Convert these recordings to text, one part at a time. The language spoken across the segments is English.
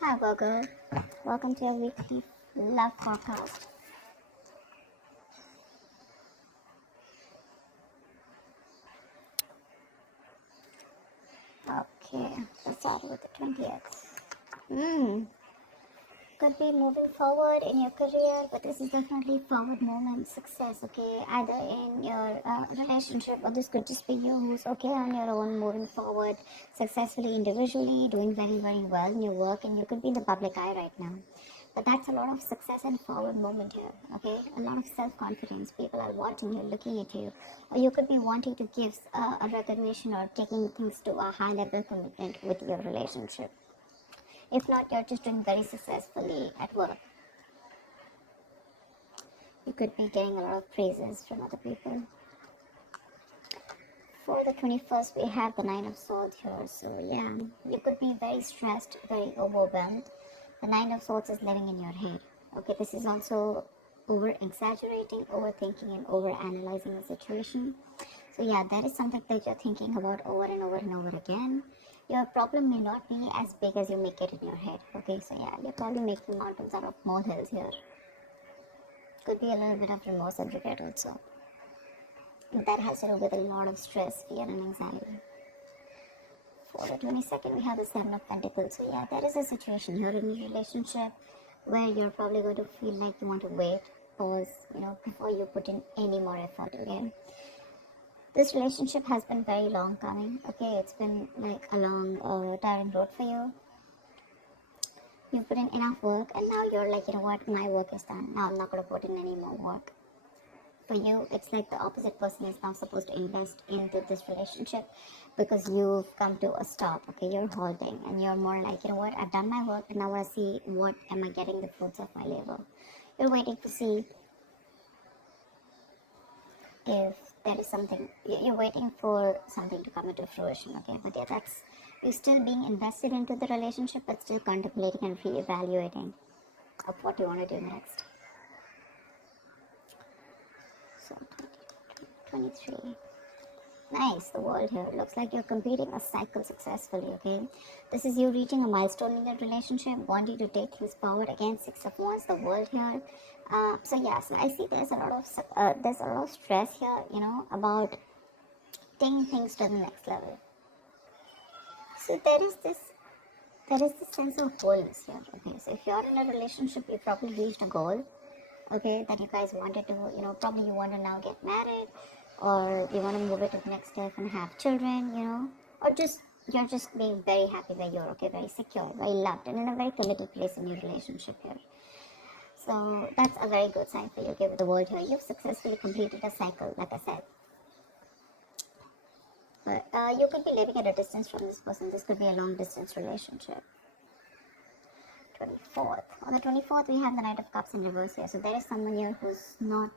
Hi, Virgo. Welcome to your weekly love podcast. Okay, let's start with the 20th. Hmm, could be moving forward in your career, but this is definitely forward movement, success, okay? Either in your relationship, or this could just be you who's okay on your own, moving forward successfully individually, doing very, very well in your work, and you could be in the public eye right now. But that's a lot of success and forward movement here, okay? A lot of self confidence. People are watching you, looking at you. Or you could be wanting to give a recognition or taking things to a high level commitment with your relationship. If not, you're just doing very successfully at work. You could be getting a lot of praises from other people. For the 21st, we have the Nine of Swords here. So, yeah, you could be very stressed, very overwhelmed. The Nine of Swords is living in your head. Okay, this is also over exaggerating, overthinking, and over analyzing the situation. So, yeah, that is something that you're thinking about over and over and over again. Your problem may not be as big as you make it in your head. Okay, so yeah, you're probably making mountains out of molehills here. Could be a little bit of remorse and regret also. That has to do with a lot of stress, fear, and anxiety. For the 22nd, we have the Seven of Pentacles. So, yeah, there is a situation here in your relationship where you're probably going to feel like you want to wait, pause, before you put in any more effort again. This relationship has been very long coming, okay? It's been like a long, tiring road for you. You put in enough work, and now you're like, you know what, my work is done. Now I'm not going to put in any more work. For you, it's like the opposite person is now supposed to invest into this relationship because you've come to a stop, okay? You're halting, and you're more like, you know what, I've done my work, and now I see what am I getting the fruits of my labor. You're waiting to see if there is something, you're waiting for something to come into fruition, okay? But yeah, that's, you're still being invested into the relationship, but still contemplating and reevaluating of what you want to do next. So 23. Nice, the world here. Looks like you're completing a cycle successfully, okay? This is you reaching a milestone in your relationship, wanting to take things forward. Again, Six of Wands, the world here. So yeah, so I see there's a lot of stress here, about taking things to the next level. So there is this sense of wholeness here, okay? So if you're in a relationship, you probably reached a goal, okay, that you guys wanted to, probably you want to now get married, or you want to move it to the next step and have children, or just you're just being very happy where you're, okay, very secure, very loved, and in a very committed place in your relationship here. So that's a very good sign for you, okay, with the world here. You've successfully completed a cycle, like I said. But you could be living at a distance from this person. This could be a long distance relationship. 24th. On the 24th, we have the Knight of Cups in reverse here. So there is someone here who's not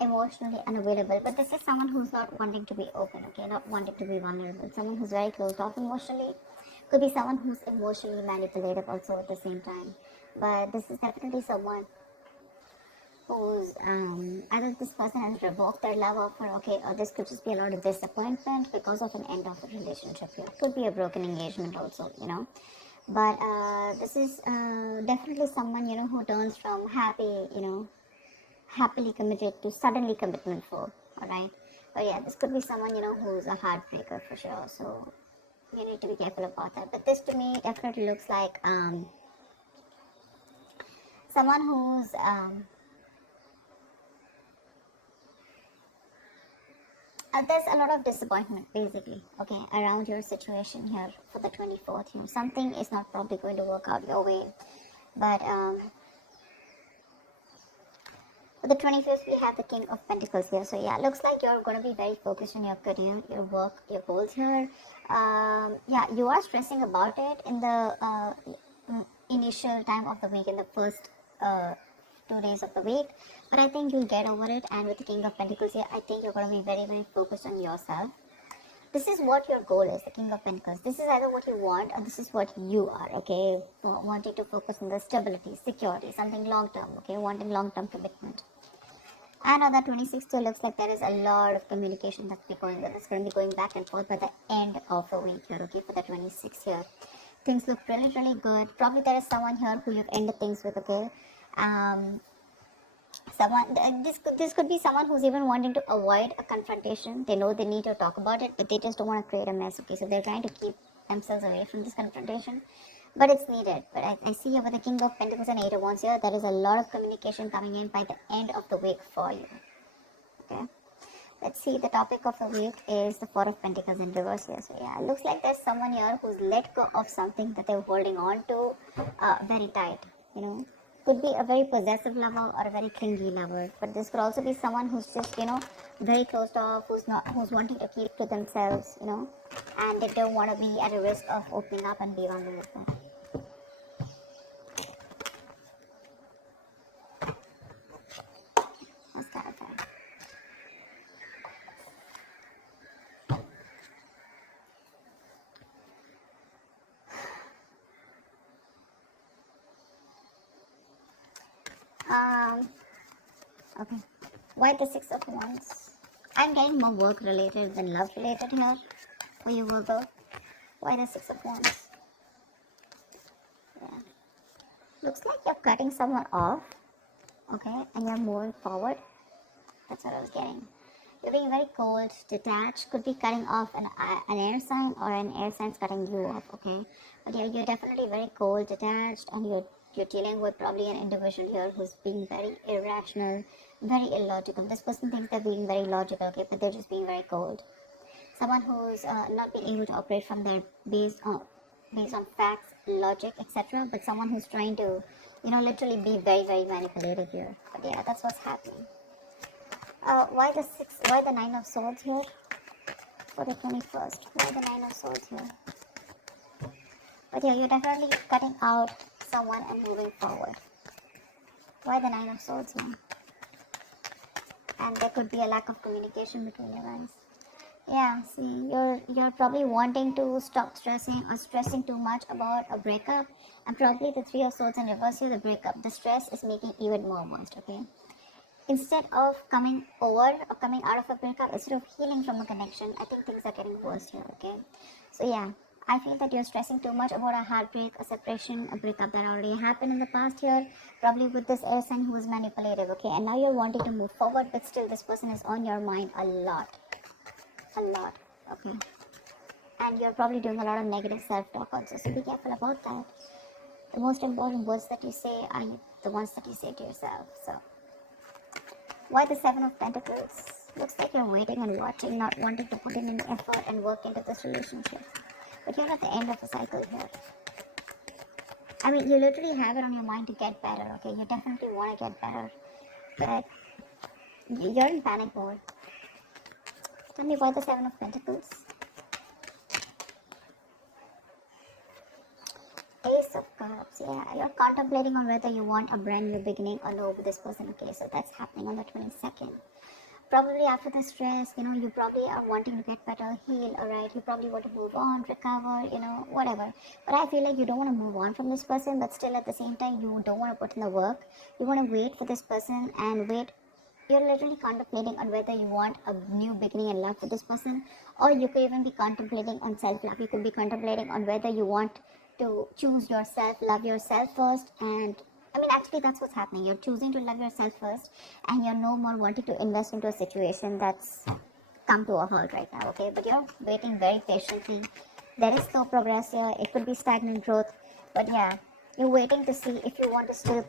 emotionally unavailable, but this is someone who's not wanting to be open, okay, not wanting to be vulnerable. Someone who's very closed off emotionally. Could be someone who's emotionally manipulative also at the same time. But this is definitely someone who's either this person has revoked their love offer, okay, or this could just be a lot of disappointment because of an end of a relationship here. Could be a broken engagement also, but this is definitely someone, who turns from happily committed to suddenly commitment for, all right? But yeah, this could be someone, who's a heartbreaker for sure, so you need to be careful about that. But this to me definitely looks like someone who's there's a lot of disappointment basically, okay, around your situation here for the 24th. Something is not probably going to work out your way, but for the 25th, we have the King of Pentacles here. So yeah, looks like you're going to be very focused on your career, your work, your goals here. Yeah, you are stressing about it in the initial time of the week, in the first 2 days of the week. But I think you'll get over it. And with the King of Pentacles here, I think you're going to be very, very focused on yourself. This is what your goal is, the King of Pentacles. This is either what you want or this is what you are, okay? Wanting to focus on the stability, security, something long term, okay? Wanting long term commitment. And on the 26th, it looks like there is a lot of communication that's going on. It's going to be going back and forth by the end of a week here, okay, for the 26th here. Things look really, really good. Probably there is someone here who you've ended things with, okay? Um, this could be someone who's even wanting to avoid a confrontation. They know they need to talk about it, but they just don't want to create a mess, okay? So they're trying to keep themselves away from this confrontation, but it's needed. But I see here with the King of Pentacles and Eight of Wands here, there is a lot of communication coming in by the end of the week for you, okay? Let's see, the topic of the week is the Four of Pentacles in reverse here. So yeah, it looks like there's someone here who's let go of something that they're holding on to very tight, you know. Could be a very possessive lover or a very clingy lover, but this could also be someone who's just, you know, very closed off, who's wanting to keep to themselves, you know, and they don't want to be at a risk of opening up and be vulnerable. That's kind of fun. Okay. Why the Six of Wands? I'm getting more work related than love related here for you, Virgo. Why the Six of Wands? Yeah. Looks like you're cutting someone off, okay, and you're moving forward. That's what I was getting. You're being very cold, detached, could be cutting off an air sign, or an air sign's cutting you off, okay? But yeah, you're definitely very cold, detached, and you're dealing with probably an individual here who's being very irrational, very illogical. This person thinks they're being very logical, okay, but they're just being very cold. Someone who's not being able to operate from their based on facts, logic, etc. But someone who's trying to, you know, literally be very, very manipulative here. But yeah, that's what's happening. Why the Nine of Swords here for the 21st? Why the Nine of Swords here? But yeah, you're definitely cutting out someone and moving forward. Why the Nine of Swords here? And there could be a lack of communication between you guys. Yeah, see, you're probably wanting to stop stressing or stressing too much about a breakup, and probably the Three of Swords in reverse here, the breakup. The stress is making even more worse, okay? Instead of coming over or coming out of a breakup, instead of healing from a connection, I think things are getting worse here, okay? So yeah, I feel that you're stressing too much about a heartbreak, a separation, a breakup that already happened in the past here, probably with this air sign who is manipulative, okay? And now you're wanting to move forward, but still this person is on your mind a lot, okay? And you're probably doing a lot of negative self-talk also, so be careful about that. The most important words that you say are the ones that you say to yourself. So why the Seven of Pentacles? Looks like you're waiting and watching, not wanting to put in any effort and work into this relationship. But you're at the end of a cycle here. I mean, you literally have it on your mind to get better, okay? You definitely want to get better. But you're in panic mode. Tell me why the Seven of Pentacles? Ace of Cups, yeah. You're contemplating on whether you want a brand new beginning or no with this person, okay? So that's happening on the 22nd. Probably after the stress, you know, you probably are wanting to get better, heal, alright? You probably want to move on, recover, you know, whatever. But I feel like you don't want to move on from this person, but still at the same time, you don't want to put in the work. You want to wait for this person and wait. You're literally contemplating on whether you want a new beginning in love with this person, or you could even be contemplating on self-love. You could be contemplating on whether you want to choose yourself, love yourself first, and I mean, actually, that's what's happening. You're choosing to love yourself first, and you're no more wanting to invest into a situation that's come to a halt right now, okay? But you're waiting very patiently. There is slow progress here. It could be stagnant growth, but yeah, you're waiting to see if you want to still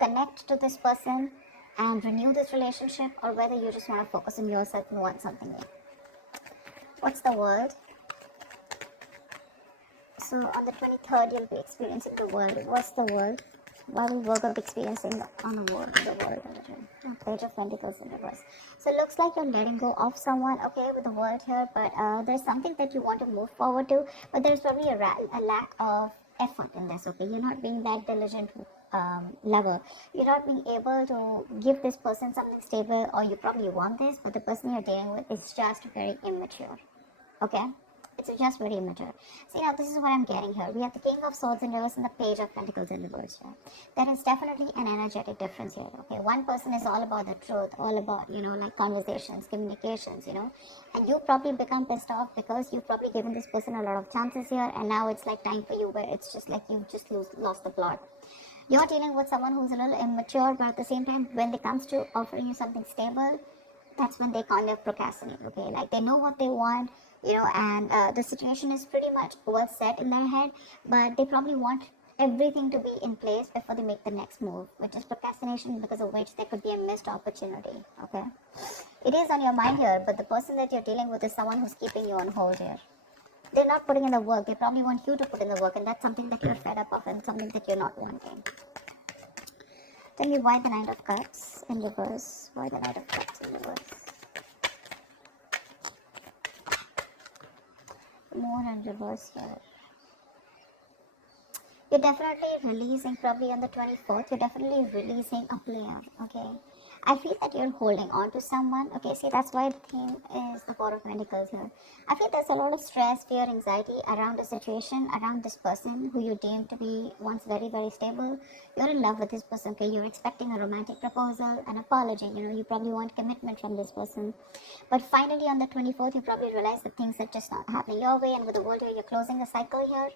connect to this person and renew this relationship, or whether you just want to focus on yourself and want something new. What's the world? So on the 23rd, you'll be experiencing the world. What's the world? Why will Virgo be experiencing on the world? Page of Pentacles in reverse. So it looks like you're letting go of someone, okay, with the world here, but there's something that you want to move forward to, but there's probably a lack of effort in this, okay? You're not being that diligent lover. You're not being able to give this person something stable, or you probably want this, but the person you're dealing with is just very immature, okay? It's just very immature. See, now this is what I'm getting here. We have the King of Swords in reverse and the Page of Pentacles in reverse here. There is definitely an energetic difference here. Okay, one person is all about the truth, all about, like conversations, communications, and you probably become pissed off because you've probably given this person a lot of chances here, and now it's like time for you where it's just like you've just lost the plot. You're dealing with someone who's a little immature, but at the same time, when it comes to offering you something stable, that's when they kind of procrastinate. Okay, like they know what they want, and the situation is pretty much well set in their head, but they probably want everything to be in place before they make the next move, which is procrastination, because of which there could be a missed opportunity. Okay, it is on your mind here, but the person that you're dealing with is someone who's keeping you on hold here. They're not putting in the work. They probably want you to put in the work, and that's something that you're fed up of and something that you're not wanting. Tell me why the Knight of Cups in reverse. Why the Knight of Cups in reverse? Moon in reverse here. You're definitely releasing, probably on the 24th, you're definitely releasing a player, okay? I feel that you're holding on to someone, okay? See, that's why the theme is the Four of Pentacles here. I feel there's a lot of stress, fear, anxiety around the situation, around this person who you deem to be once very, very stable. You're in love with this person, okay? You're expecting a romantic proposal, an apology, you probably want commitment from this person. But finally, on the 24th, you probably realize that things are just not happening your way, and with the world here, you're closing the cycle here,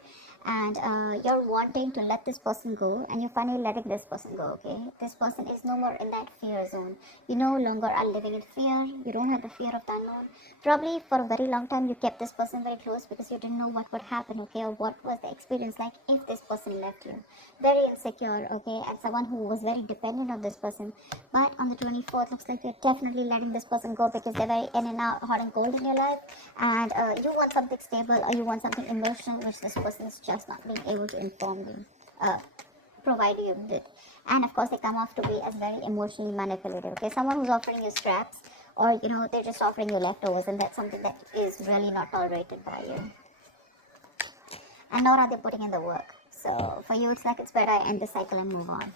and you're wanting to let this person go, and you're finally letting this person go, okay? This person is no more in that fear zone. You no longer are living in fear. You don't have the fear of the unknown. Probably for a very long time, you kept this person very close because you didn't know what would happen, okay? Or what was the experience like if this person left you. Very insecure, okay? And someone who was very dependent on this person. But on the 24th, looks like you're definitely letting this person go because they're very in and out, hot and cold in your life. And you want something stable, or you want something emotional, which this person is just not being able to inform you, provide you with. And of course, they come off to be as very emotionally manipulative, okay? Someone who's offering you scraps, or they're just offering you leftovers, and that's something that is really not tolerated by you. And nor are they putting in the work. So for you, it's like it's better I end the cycle and move on.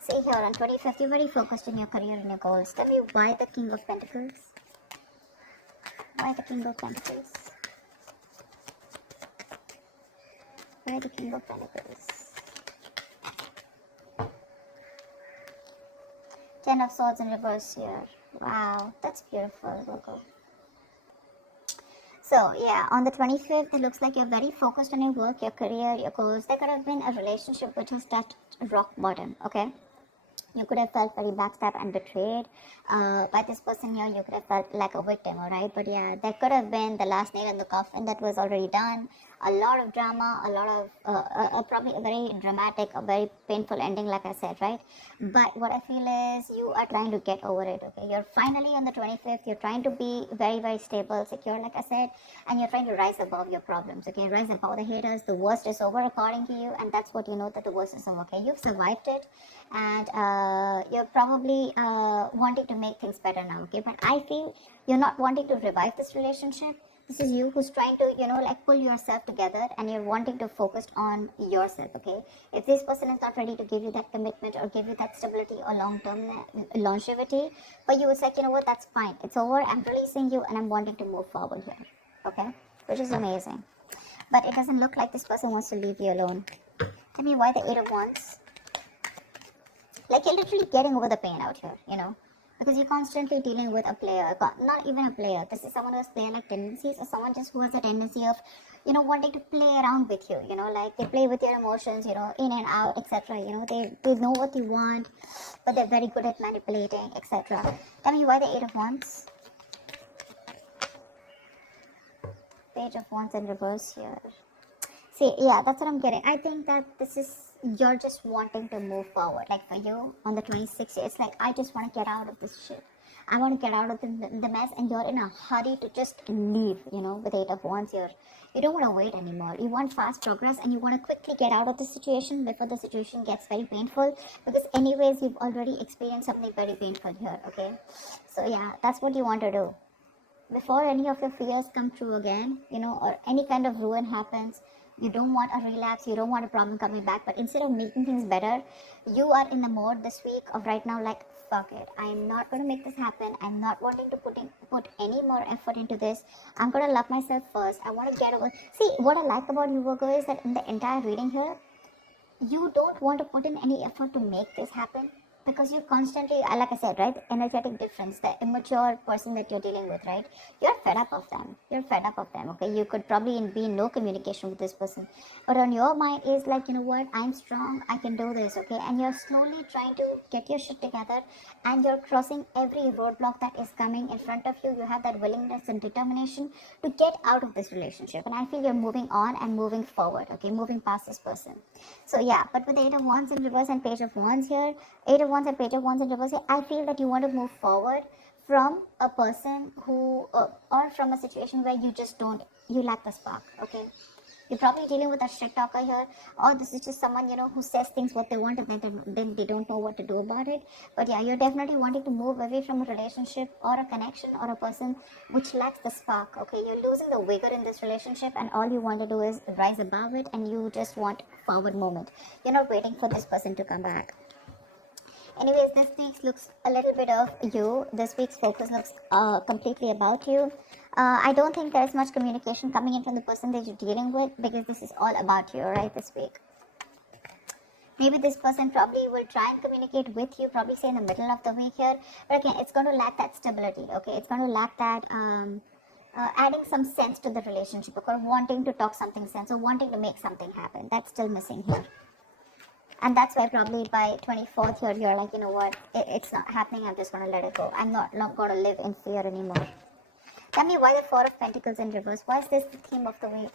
See here, on 25th, you're very focused in your career and your goals. Tell me why the King of Pentacles? Why the King of Pentacles? Why the King of Pentacles? Ten of Swords in reverse here. Wow, that's beautiful, Virgo. So yeah, on the 25th, it looks like you're very focused on your work, your career, your goals. There could have been a relationship which has touched rock bottom, okay? You could have felt very backstabbed and betrayed by this person here. You could have felt like a victim, alright? But yeah, that could have been the last nail in the coffin that was already done. A lot of drama, a lot of probably a very dramatic, a very painful ending, like I said, right? But what I feel is you are trying to get over it, okay? You're finally on the 25th. You're trying to be very, very stable, secure, like I said, and you're trying to rise above your problems, okay? Rise above the haters. The worst is over according to you, and that's what you know, that the worst is over, okay? You've survived it, and you're probably wanting to make things better now, okay? But I feel you're not wanting to revive this relationship. This is you who's trying to, like pull yourself together, and you're wanting to focus on yourself, okay? If this person is not ready to give you that commitment or give you that stability or long-term longevity, but you would say, you know what, that's fine. It's over. I'm releasing you, and I'm wanting to move forward here, okay? Which is amazing. But it doesn't look like this person wants to leave you alone. Tell me why the Eight of Wands? Like you're literally getting over the pain out here, because you're constantly dealing with a player, not even a player. This is someone who has player-like tendencies, or someone just who has a tendency of, wanting to play around with you, like they play with your emotions, in and out, etc. They know what you want, but they're very good at manipulating, etc. Tell me why the Eight of Wands? Page of Wands in reverse here. See, yeah, that's what I'm getting. I think that this is, you're just wanting to move forward. Like for you, on the 26th, it's like, I just want to get out of this shit. I want to get out of the mess, and you're in a hurry to just leave, with Eight of Wands here. You don't want to wait anymore. You want fast progress, and you want to quickly get out of the situation before the situation gets very painful, because anyways, you've already experienced something very painful here, okay? So yeah, that's what you want to do. Before any of your fears come true again, or any kind of ruin happens, You don't want a relapse, you don't want a problem coming back, but instead of making things better, you are in the mode this week of right now like, fuck it, I am not going to make this happen. I'm not wanting to put any more effort into this. I'm going to love myself first. I want to get over. See, what I like about you, Virgo, is that in the entire reading here, you don't want to put in any effort to make this happen, because you're constantly, like I said, right, energetic difference, the immature person that you're dealing with, right, you're fed up of them, okay. You could probably be in no communication with this person, but on your mind is like, you know what, I'm strong, I can do this, okay. And you're slowly trying to get your shit together, and you're crossing every roadblock that is coming in front of you. You have that willingness and determination to get out of this relationship, and I feel you're moving on and moving forward, okay, moving past this person. So yeah, but with the Eight of Wands in reverse and Page of Wands here, Eight of Wands and Page of Wands in reverse here, I feel that you want to move forward from a person who, or from a situation where you just don't, you lack the spark, okay. You're probably dealing with a shit talker here, or this is just someone, you know, who says things what they want and then they don't know what to do about it. But yeah, you're definitely wanting to move away from a relationship or a connection or a person which lacks the spark, okay. You're losing the vigor in this relationship, and all you want to do is rise above it, and you just want forward moment. You're not waiting for this person to come back. Anyways, this week looks a little bit of you. This week's focus looks completely about you. I don't think there's much communication coming in from the person that you're dealing with, because this is all about you, right, this week. Maybe this person probably will try and communicate with you, probably say in the middle of the week here. But again, it's going to lack that stability, okay? It's going to lack that adding some sense to the relationship, or wanting to talk something sense, or wanting to make something happen. That's still missing here. And that's why probably by 24th here, you're like, you know what, it's not happening, I'm just going to let it go. I'm not going to live in fear anymore. Tell me why the Four of Pentacles in reverse. Why is this the theme of the week?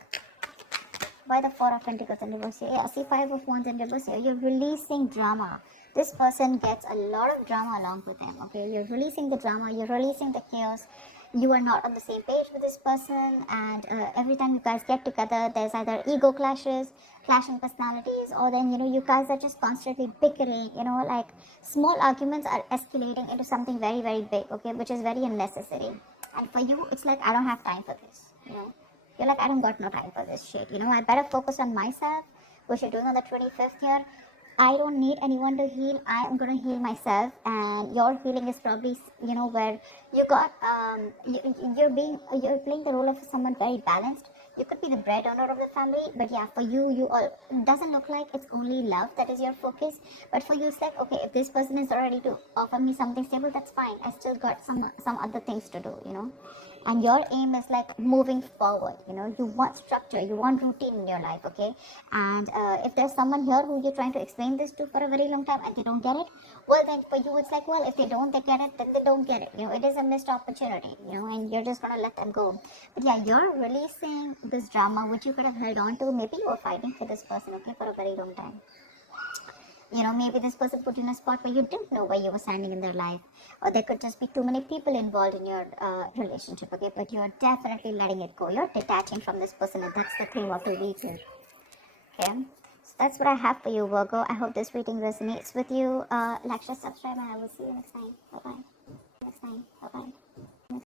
Why the Four of Pentacles in reverse here? Yeah, see, Five of Wands in reverse here. You're releasing drama. This person gets a lot of drama along with them, okay? You're releasing the drama, you're releasing the chaos. You are not on the same page with this person, and every time you guys get together, there's either ego clashes, clashing personalities, or then, you know, you guys are just constantly bickering, you know, like small arguments are escalating into something very, very big, okay, which is very unnecessary. And for you, it's like, I don't have time for this, you know. You're like, I don't got no time for this shit, you know. I better focus on myself, which you're doing on the 25th here. I don't need anyone to heal. I am going to heal myself, and your healing is probably, you know, where you got you're playing the role of someone very balanced. You could be the breadwinner of the family, but yeah, for you, it doesn't look like it's only love that is your focus. But for you, it's like, okay, if this person is ready to offer me something stable, that's fine. I still got some other things to do, you know. And your aim is like moving forward, you know. You want structure, you want routine in your life, okay. And if there's someone here who you're trying to explain this to for a very long time and they don't get it, well, then for you it's like, well, if they get it, then they don't get it, you know. It is a missed opportunity, you know, and you're just gonna let them go. But yeah, you're releasing this drama which you could have held on to. Maybe you were fighting for this person, okay, for a very long time. You know, maybe this person put you in a spot where you didn't know where you were standing in their life, or there could just be too many people involved in your relationship, okay. But you're definitely letting it go. You're detaching from this person, and that's the theme of the week here, okay. So that's what I have for you, Virgo. I hope this reading resonates with you. Like, share, subscribe, and I will see you next time. Bye bye.